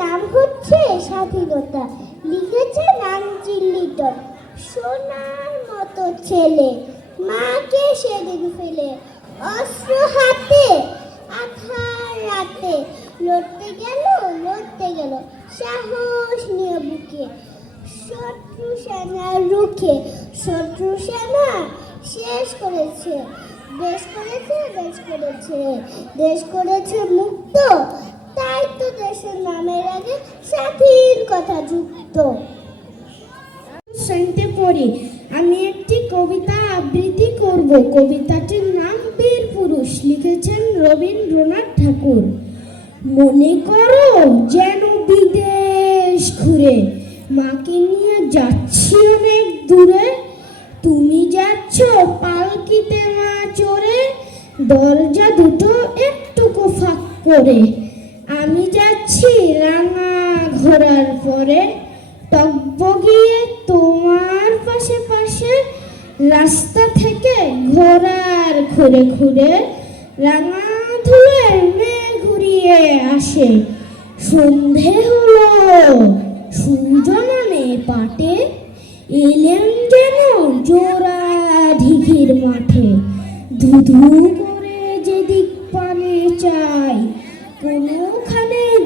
নাম হচ্ছে স্বাধীনতা। লিখেছে নানজিল লিটন সোনার মতো ছেলে। মাকে সেদিন ফেলে অস্ত্র হাতে, আধার রাতে। লড়তে গেল লড়তে গেল, সাহস নিয়ে বুকে। শত্রু সেনা রুখে, শত্রু সেনা শেষ করেছে। দেশ করেছে দেশ করেছে দেশ করেছে মুক্ত তাই দেশের নামের আগে স্বাধীন কথা যুক্ত। শ্রেণীতে পড়ি, আমি একটি কবিতা আবৃত্তি করব। কবিতাটির নাম বীর পুরুষ, লিখেছেন রবীন্দ্রনাথ ঠাকুর। মনে করো যেন বিদেশ ঘুরে, মাকে নিয়ে যাচ্ছি অনেক দূরে। তুমি যাচ্ছ পালকিতে মা চড়ে, দরজা দুটো একটুকু ফাঁক করে। রাঙা ঘোড়ার পরে টকবগিয়ে তোমার পাশে পাশে রাস্তা থেকে ঘোড়ার ঘুরে ঘুরে রাঙা ধুলের মেঘ ঘুরিয়ে আসে। সন্ধে হলো, সূর্য নামে পাটে এলেম যেন জোড়া ঢিঘির মাঠে। ধুধু করে যেদিক পানে চাই, কোনোখানে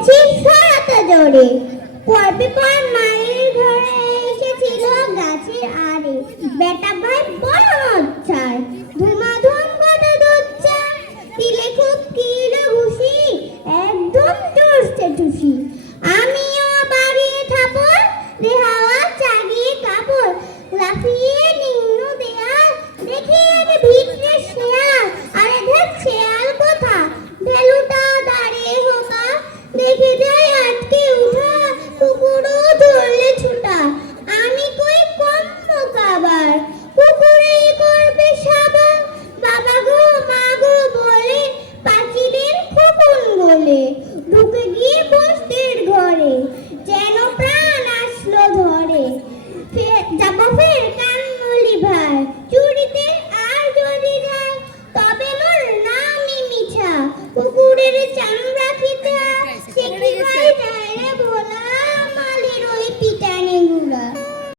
মরেছি সরাতে জোরে এসেছিল গাছের আরে বেটা ভাই বড় লজ্জায়। কানমলি ভাই